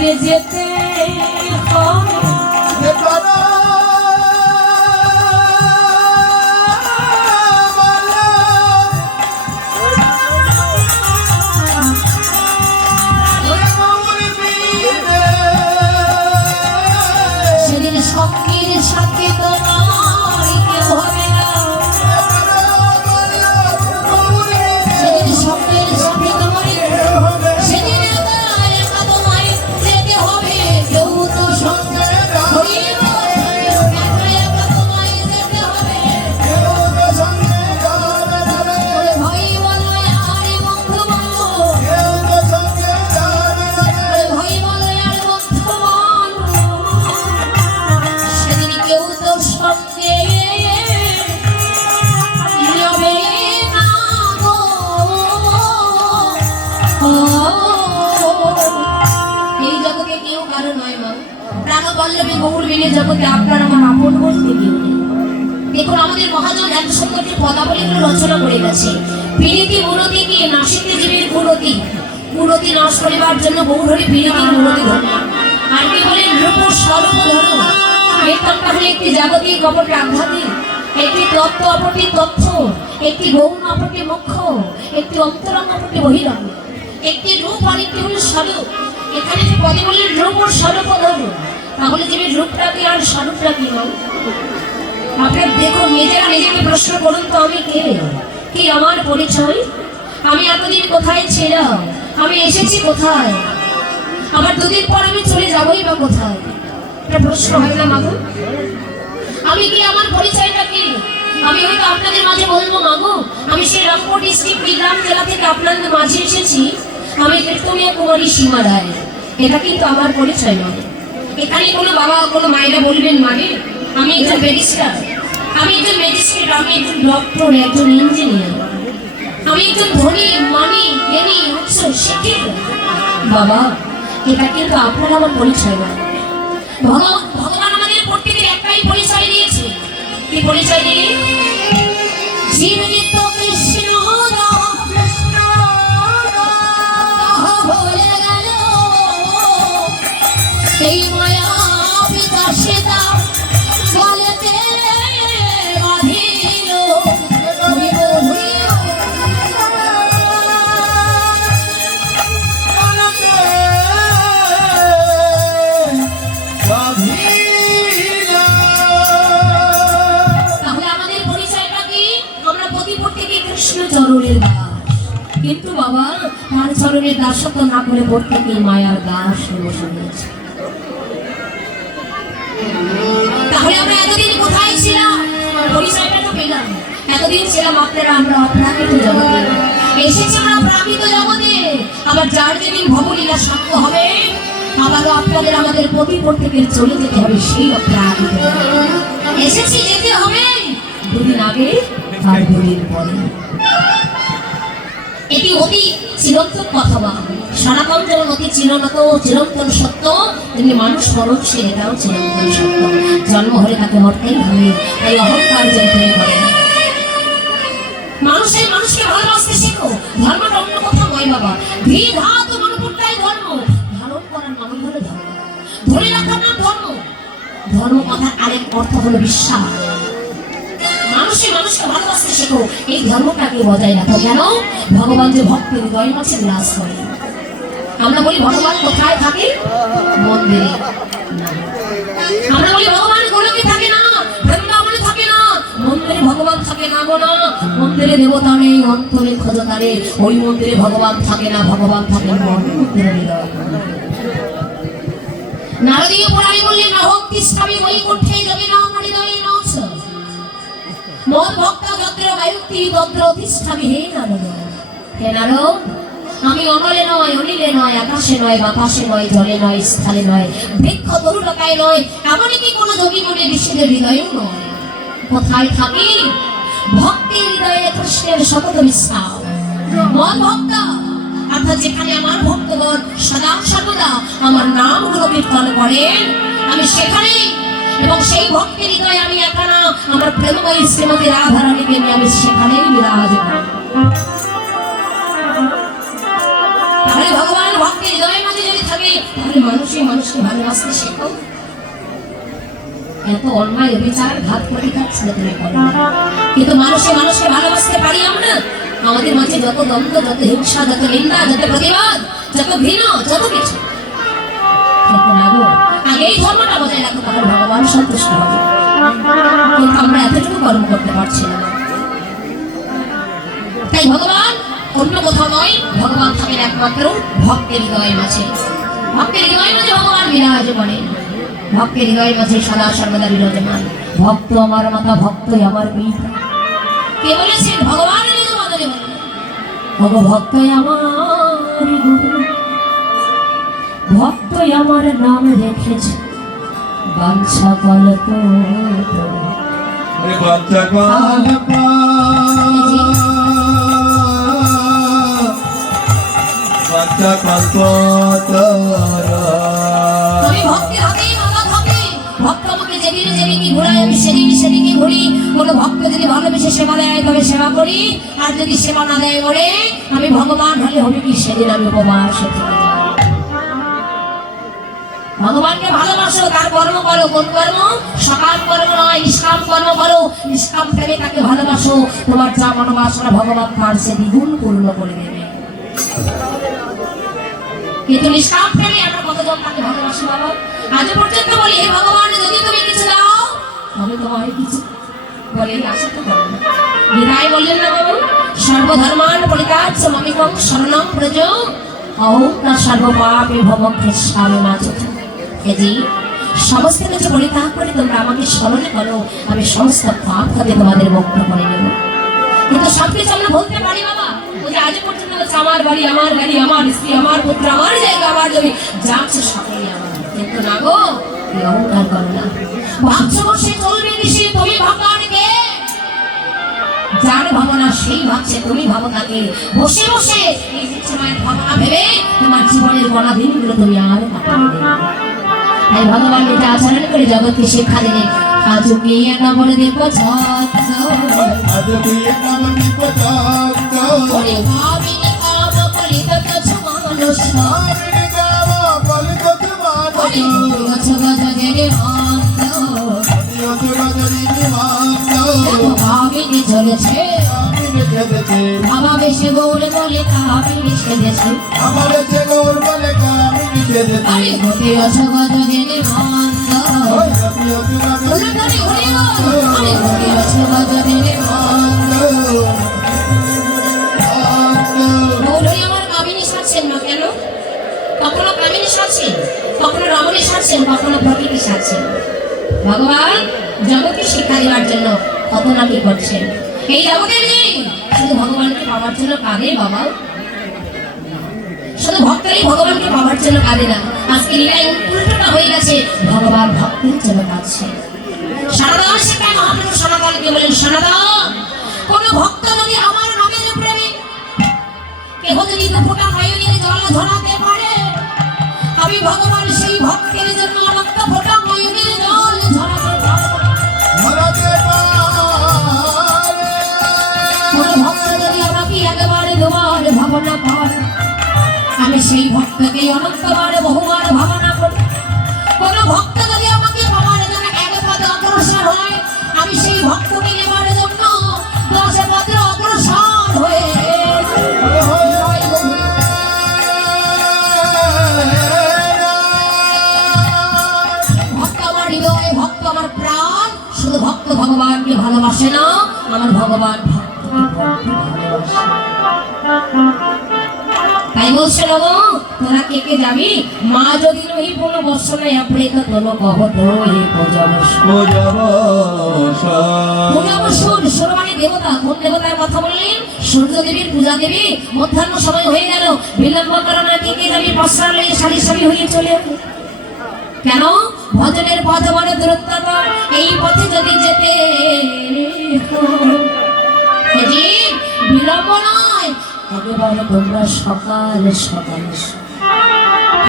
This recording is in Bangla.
তবে যেতে হবে। প্রাণবল্লভী গৌর বিনে জগতে আপনার আমার আপন বলতে দেখুন, আমাদের মহাজন এত সুন্দর যে পদাবলীগুলো রচনা করে গেছে। বিনীতি মুরতিকে নাসিতে জীবের গুণতি গুণতি নাশ করিবার জন্য বহু ধরে বিনীতি মুরতি ধরে আর কি বলেন রূপ স্বরূপ ধরো বেতনটা হলো একটি জাগতিক অপরটি আধ্যাত্মিক। একটি তত্ত্ব অপরটি তথ্য। একটি গৌণ অপরটি মুখ্য। একটি অন্তরঙ্গ অপরটি বহিরঙ্গ। একটি রূপ একটি হলো স্বরূপ। এখানে যে পদে বললেন রূপ ও স্বরূপ ধরো তাহলে জীবের রূপটা কি আর স্বরূপটা কি হয় আপনার দেখুন, নিজেরা নিজেকে প্রশ্ন করুন তো আমি কে? কি আমার পরিচয়? আমি এতদিন কোথায় ছিলাম? আমি এসেছি কোথায়? আবার দুদিন পর আমি চলে যাবোই বা কোথায়? এটা প্রশ্ন হয় না, মাগো? আমি কি আমার পরিচয়টা কি? আমি হয়তো আপনাদের মাঝে বলব, মাগো, আমি সেই রামপুর ডিস্ট্রিক্ট বিগ্রাম জেলা থেকে আপনাদের মাঝে এসেছি। আমি কীর্তনিয়া কুমারী সীমা রায়। এটা কিন্তু আমার পরিচয় নয় এখানে কোনো বাবা কোনো মায়েরা বলবেন মানে আমি একজন ব্যারিস্টার। আমি একজন ম্যাজিস্ট্রেট আমি একজন ডক্টর, একজন ইঞ্জিনিয়ার। আমি একজন ধনী, মানি, জ্ঞানী, উচ্চ শিক্ষিত। বাবা, এটা কিন্তু আপনার আমার পরিচয় ভগবান ভগবান আমাদের প্রত্যেকের একটাই পরিচয় দিয়েছে। কি পরিচয় দিয়ে চরণের দাস? কিন্তু বাবা তার চরণের দাসত্ব না করে প্রত্যেকে মায়ার দাস হয়ে বসে তাহলে আমরা এতদিন কোথায় ছিলাম? পরিচয়টা তো পেলাম। এতদিন ছিলাম আপনারা, আমরা অপ্রাকৃত এসেছি আমরা প্রাকৃত জগতে। আবার যার যেদিন ভবলীলা সত্য হবে, আবারও আপনাদের আমাদের প্রতি প্রত্যেকের চলে যেতে হবে সেই অপ্রাকৃত এসেছি, যেতে হবে। দুদিন আগে আর দুদিন পরে। এটি অতি চিরন্তন কথা বা সনাতন যেমন অতি চিরনত, চিরন্তন সত্য। তেমনি মানুষ মরণ সে, এটাও চিরন্তন সত্য। জন্ম হলে তাকে মরতেই হবে, তাই অহংকার যেন তুমি করে মানুষের মানুষকে ভালোবাসতে শেখো ধর্মটা অন্য কথা নয় বাবা। ধর্ম। ধারণ করার নামই হলো ধর্ম। ধরে রাখার নাম ধর্ম। ধর্ম কথার আরেক অর্থ হলো বিশ্বাস। মানুষে মানুষকে ভালোবাসতে শেখো, এই ধর্মটাকে বজায় রাখো। কেন? ভগবান যে ভক্ত হৃদয় মাঝে বিরাজ করে আমরা বলি, ভগবান কোথায় থাকে? মন্দিরে। না। আমরা বলি, ভগবান গোলকে থাকে না, বৃন্দাবনে থাকে না, মন্দিরে ভগবান থাকে না গো না, মন্দিরে দেবতা নেই, অন্তরে খোঁজতারে ওই মন্দিরে ভগবান থাকে না, ভগবান থাকে হৃদয় নারদীয় পুরাণে বললেন না হোক তিষ্ঠামি বৈকুণ্ঠে যোগে না হৃদয়ে নছ মন ভক্ত যত্র বায়ুক্তি তন্ত্র অধিষ্ঠামি হে নারদ। হে নারদ আমি অনলে নয় অনিলে নয়, আকাশে নয়, বাতাসে নয়, জলে নয় স্থানে নয়, বৃক্ষ তরুলকায় নয় এমনই কি কোনো যোগী মনে ঋষিদের হৃদয়েও নয়। কোথায় থাকি? ভক্তির হৃদয়ে কৃষ্ণের শতত বিশ্বাস মন ভক্ত, অর্থাৎ যেখানে আমার ভক্তগণ সদা সর্বদা আমার নামগুলো কীর্তন করেন, আমি সেখানেই এবং সেই ভক্তের হৃদয়ে আমি একা না আমার প্রেমময়ী শ্রীমতী রাধারানীকে নিয়ে আমি সেখানেই বিরাজ করি। হৃদয়ের থাকে তাহলে মানুষই মানুষকে ভালোবাসতে শেখো। এত অন্যায় বিচার ঘাত প্রতিঘাত। কিন্তু মানুষে মানুষকে ভালোবাসতে পারি আমরা? আমাদের মাঝে যত দ্বন্দ্ব, যত হিংসা, যত নিন্দা, যত প্রতিবাদ, যত ঘৃণা, যত কিছু। হবে। এতটুকু কর্ম করতে পারছি না। তাই ভগবান অন্য কোথাও নয়, ভগবান থাকেন একমাত্র ভক্তের হৃদয় মাঝে। ভক্তের হৃদয় মাঝে ভগবান বিরাজ করেন ভক্তের হৃদয় মাঝে সদা সর্বদা বিরাজমান। ভক্ত আমার মাতা, ভক্তই আমার পিতা। কে বলেছেন ভগবান বদলে আমার ভক্তই আমার নাম রেখেছে। বাঞ্ছা কল্প বাচ্চা কালপা বাচ্চা কল্প তাকে ভালোবাসো। তোমার যা মনোবাসনা ভগবান তার সে দ্বিগুণ পূর্ণ করে দেবে। কিন্তু নিষ্কাম প্রেমে আমরা তাকে ভালোবাসি বাবা আজ পর্যন্ত বলি, হে ভগবান, যদি তুমি কিছু দাও তবে তোমার কিছু? বলে আশা তো করো না। গীতায় বললেন না বাবু সর্বধর্মান পরিত্যাগ মামিকং শরণং প্রজ। অহংকার সর্বপাপে ভবক্ষে স্বামী মাছ হেজি সমস্ত কিছু পরিত্যাগ করে তোমরা আমাকে স্মরণ করো, আমি সমস্ত পাপ হতে তোমাদের মুক্ত করে নেব। কিন্তু সবকিছু আমরা বলতে পারি বাবা আজ পর্যন্ত আমার বাড়ি, আমার গাড়ি আমার স্ত্রী, আমার পুত্র, আমার জায়গা, আমার জমি, যা আছে সকলেই আমার। কিন্তু না গো অহংকার করো না ভাবছ সে চলবে দিশে তুমি ভগবান কে যার ভাবনা সেই ভাবছে তুমি ভাবো তাকে। বসে বসে এই সময়ের ভাবনা ভেবে তোমার জীবনের গণা দিনগুলো তুমি আর তাই ভগবান এটা আচরণ করে জগৎকে শিক্ষা দিলেন আজ গিয়ে না বলে দেখো ছত্র। চলেছে বাবা বেশি গৌর বলে কাবিনি সেজেছে আমার যে গৌর বলে কামিনি যেতেছে আরে গতি গছ জেনে ওরে আরে গতি গছ জেনে অন্ধ ভগবান জগৎকে শিক্ষা দেওয়ার জন্য নাকি করছেন। এই জগতের নেই, শুধু ভগবানকে পাওয়ার জন্য কাঁদে বাবা। শুধু ভক্তরাই ভগবানকে পাওয়ার জন্য কাঁদে না। আজকে লীলায় উল্টোটা হয়ে গেছে, ভগবান ভক্তের জন্য কাঁদছে আমি ভগবান সেই ভক্তের জন্য ফোটা সেই ভক্তকে অনন্তবার বহুবার ভাবনা করি কোন ভক্ত যদি আমাকে পাওয়ার জন্য এক পদ অগ্রসর হয়, আমি সেই ভক্তকে নেবার জন্য দশ পদে অগ্রসর হয়ে ভক্ত আমার ভক্ত আমার প্রাণ। শুধু ভক্ত ভগবানকে ভালোবাসে না, আমার ভগবান ভালোবাসে। তাই বলছে তোরা কে কে যাবি মা যদি নহি কোনো বর্ষণে আপনি তো তোলো কহ তো হে পূজাবশ পূজাবসুর সুর মানে দেবতা কোন দেবতার কথা বললেন? সূর্য দেবীর পূজা দেবী মধ্যাহ্ন সময় হয়ে গেল। বিলম্ব করো না কে কে যাবি পশ্চাৎ লেগে সারি সারি হয়ে চলে। কেন? ভজনের পথ বড় দূরত্ব এই পথে যদি যেতে বিলম্ব নয় একেবারে তোমরা সকালে সকালে